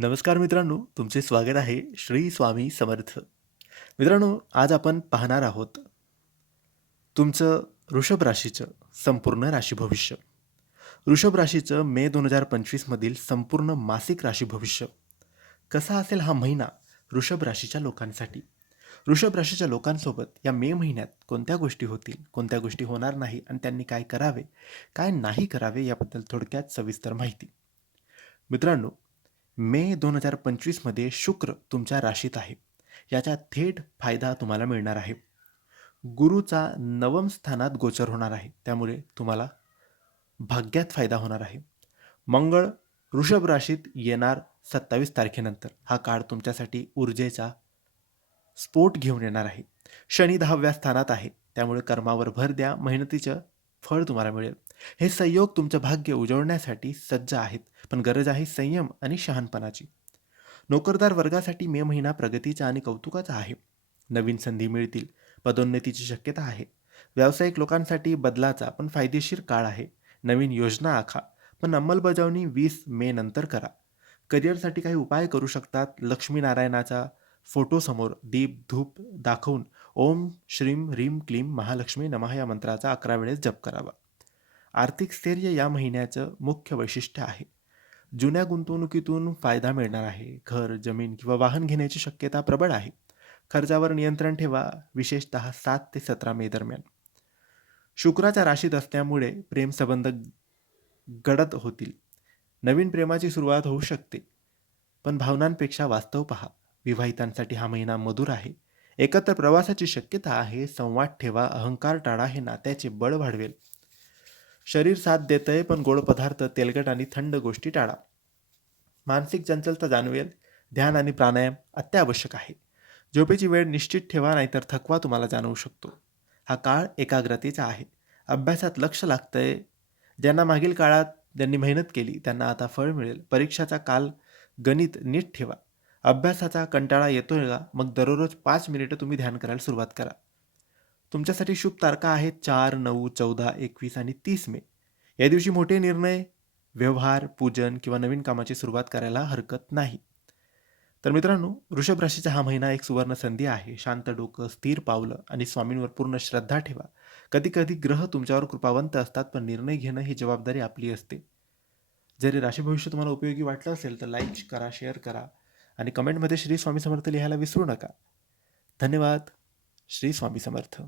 नमस्कार मित्रांनो तुमचे स्वागत आहे श्री स्वामी समर्थ. मित्रांनो आज आपण पाहणार आहोत तुमचं वृषभ राशीचं संपूर्ण राशी भविष्य. वृषभ राशीचं मे दोन हजार पंचवीसमधील संपूर्ण मासिक राशी भविष्य. कसा असेल हा महिना वृषभ राशीच्या लोकांसाठी? वृषभ राशीच्या लोकांसोबत या मे महिन्यात कोणत्या गोष्टी होतील कोणत्या गोष्टी होणार नाही आणि त्यांनी काय करावे काय नाही करावे याबद्दल थोडक्यात सविस्तर माहिती. मित्रांनो मे दोन हजार पंचवीसमध्ये शुक्र तुमच्या राशीत आहे. याचा थेट फायदा तुम्हाला मिळणार आहे. गुरुचा नवम स्थानात गोचर होणार आहे. त्यामुळे तुम्हाला भाग्यात फायदा होणार आहे. मंगळ वृषभ राशीत येणार सत्तावीस तारखेनंतर. हा काळ तुमच्यासाठी ऊर्जेचा स्फोट घेऊन येणार आहे. शनी दहाव्या स्थानात आहे. त्यामुळे कर्मावर भर द्या. मेहनतीचं फळ तुम्हाला मिळेल. हे संयोग तुमचं भाग्य उजवण्यासाठी सज्ज आहेत पण गरज आहे संयम आणि शहाणपणाची. नोकरदार वर्गासाठी मे महिना प्रगतीचा आणि कौतुकाचा आहे. नवीन संधी मिळतील पदोन्नतीची शक्यता आहे. व्यावसायिक लोकांसाठी बदलाचा पण फायदेशीर काळ आहे. नवीन योजना आखा पण अंमलबजावणी वीस मे नंतर करा. करिअरसाठी काही उपाय करू शकतात लक्ष्मीनारायणाचा फोटोसमोर दीप धूप दाखवून ओम श्रीम ह्रीम क्लीम महालक्ष्मी नमः या मंत्राचा अकरा वेळेस जप करावा. आर्थिक स्थैर्य या महिन्याचं मुख्य वैशिष्ट्य आहे. जुन्या गुंतवणुकीतून फायदा मिळणार आहे. घर जमीन किंवा वाहन घेण्याची शक्यता प्रबळ आहे. खर्चावर नियंत्रण ठेवा विशेषतः सात ते सतरा मे दरम्यान. शुक्राच्या राशीत असल्यामुळे प्रेमसंबंध गडद होतील. नवीन प्रेमाची सुरुवात होऊ शकते. पण भावनांपेक्षा वास्तव पहा. विवाहितांसाठी हा महिना मधुर आहे. एकत्र प्रवासाची शक्यता आहे. संवाद ठेवा. अहंकार टाळा हे नात्याचे बळ वाढवेल. शरीर साथ देतंय पण गोड पदार्थ तेलकट आणि थंड गोष्टी टाळा. मानसिक चंचलता जाणवेल ध्यान आणि प्राणायाम अत्यावश्यक आहे. झोपेची वेळ निश्चित ठेवा नाहीतर थकवा तुम्हाला जाणवू शकतो. हा काळ एकाग्रतेचा आहे. अभ्यासात लक्ष लागतंय. ज्यांना मागील काळात ज्यांनी मेहनत केली त्यांना आता फळ मिळेल. परीक्षाचा काल गणित नीट ठेवा. अभ्यासाचा कंटाळा येतोय का मग दररोज पाच मिनिटं तुम्ही ध्यान करायला सुरुवात करा. तुमच्यासाठी शुभ तारखा आहेत चार नऊ चौदा एकवीस आणि तीस मे. या दिवशी मोठे निर्णय व्यवहार पूजन किंवा नवीन कामाची सुरुवात करायला हरकत नाही. तर मित्रांनो वृषभ राशीचा हा महिना एक सुवर्ण संधी आहे. शांत डोकं स्थिर पावलं आणि स्वामींवर पूर्ण श्रद्धा ठेवा. कधी कधी ग्रह तुमच्यावर कृपावंत असतात पण निर्णय घेणं ही जबाबदारी आपली असते. जरी राशी भविष्य तुम्हाला उपयोगी वाटलं असेल तर लाईक करा शेअर करा आणि कमेंटमध्ये श्री स्वामी समर्थ लिहायला विसरू नका. धन्यवाद. श्री स्वामी समर्थ.